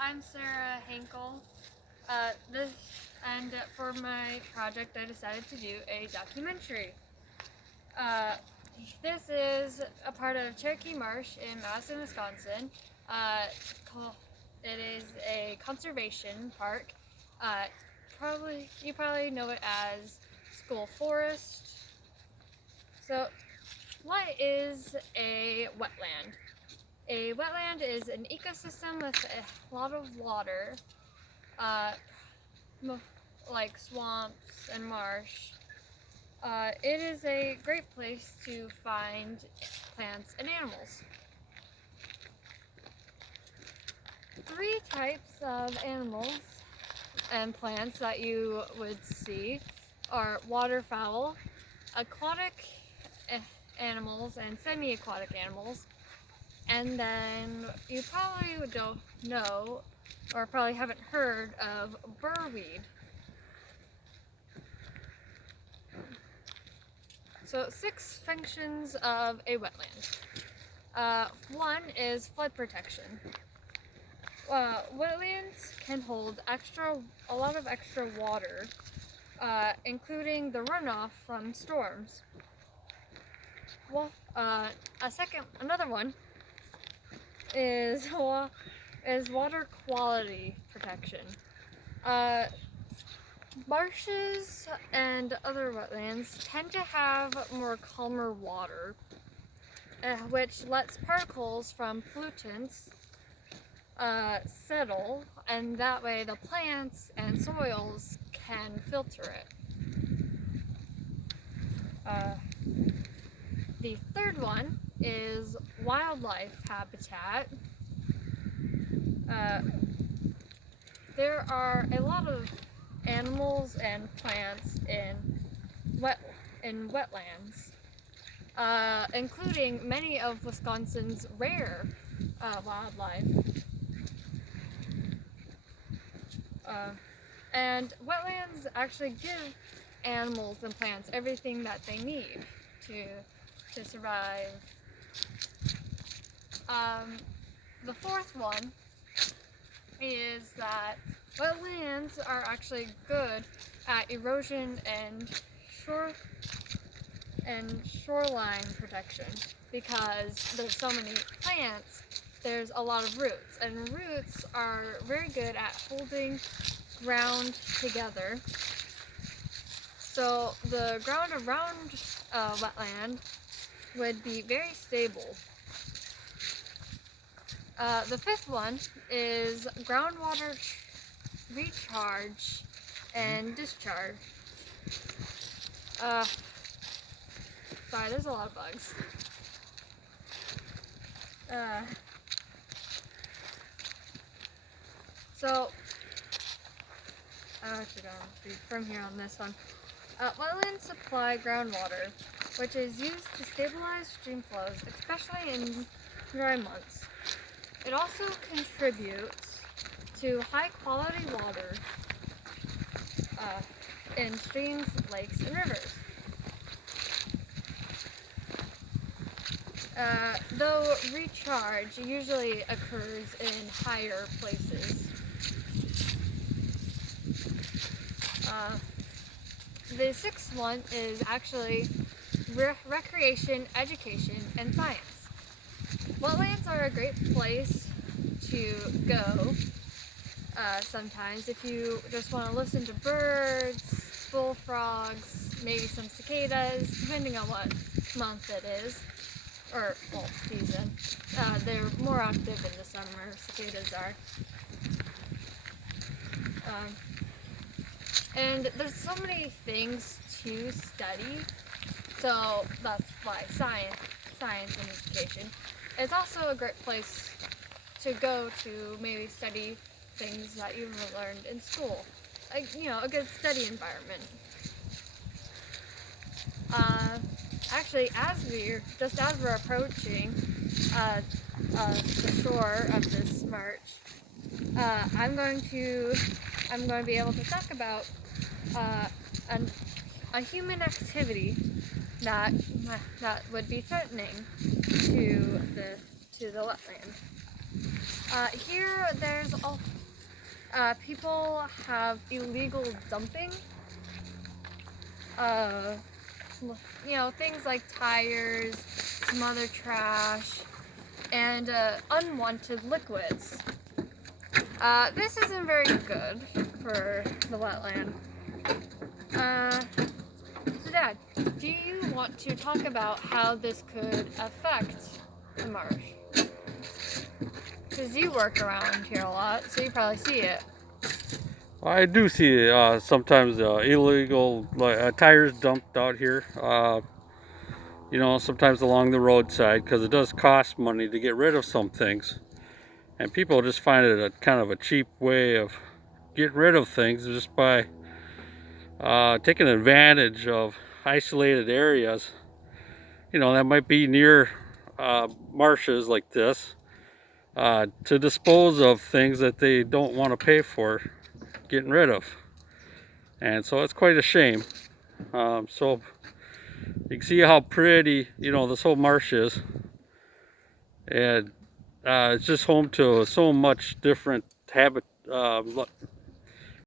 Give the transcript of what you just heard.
I'm Sarah Henkel. For my project, I decided to do a documentary. Uh, this is a part of Cherokee Marsh in Madison, Wisconsin. Uh, it is a conservation park. Uh, you probably know it as School Forest. So, what is a wetland? A wetland is an ecosystem with a lot of water, uh, like swamps and marsh. It is a great place to find plants and animals. Three types of animals and plants that you would see are waterfowl, aquatic animals, and semi-aquatic animals. And then you probably don't know or probably haven't heard of burrweed. So 6 functions of a wetland. One is flood protection. Wetlands can hold a lot of extra water, including the runoff from storms. Another one is water quality protection. Marshes and other wetlands tend to have more calmer water, which lets particles from pollutants settle, and that way the plants and soils can filter it. The third one is wildlife habitat. There are a lot of animals and plants in wetlands, including many of Wisconsin's rare wildlife. And wetlands actually give animals and plants everything that they need to survive. The fourth one is that wetlands are actually good at erosion and shoreline protection because there's so many plants. There's a lot of roots, and roots are very good at holding ground together. So the ground around a wetland would be very stable. The fifth one is groundwater recharge and discharge. Sorry, there's a lot of bugs. So, I'm actually going to be from here on this one. Wetlands supply groundwater, which is used to stabilize stream flows, especially in dry months. It also contributes to high-quality water in streams, lakes, and rivers. Though recharge usually occurs in higher places. The sixth one is actually recreation, education, and science. Wetlands are a great place to go sometimes if you just want to listen to birds, bullfrogs, maybe some cicadas, depending on what month it is, or, well, season. They're more active in the summer, cicadas are. And there's so many things to study, so that's why science and education. It's also a great place to go to maybe study things that you've learned in school. A good study environment. Actually, as we're approaching the shore of this march, I'm going to be able to talk about a human activity that would be threatening to the wetland. Here there's people have illegal dumping. You know, things like tires, some other trash, and unwanted liquids. This isn't very good for the wetland. So Dad, do you want to talk about how this could affect the marsh? Because you work around here a lot, so you probably see it. I do see sometimes illegal tires dumped out here. You know, sometimes along the roadside, because it does cost money to get rid of some things, and people just find it a kind of a cheap way of getting rid of things just by taking advantage of isolated areas. You know, that might be near marshes like this, to dispose of things that they don't want to pay for getting rid of. And so it's quite a shame. So you can see how pretty, you know, this whole marsh is. And it's just home to so much different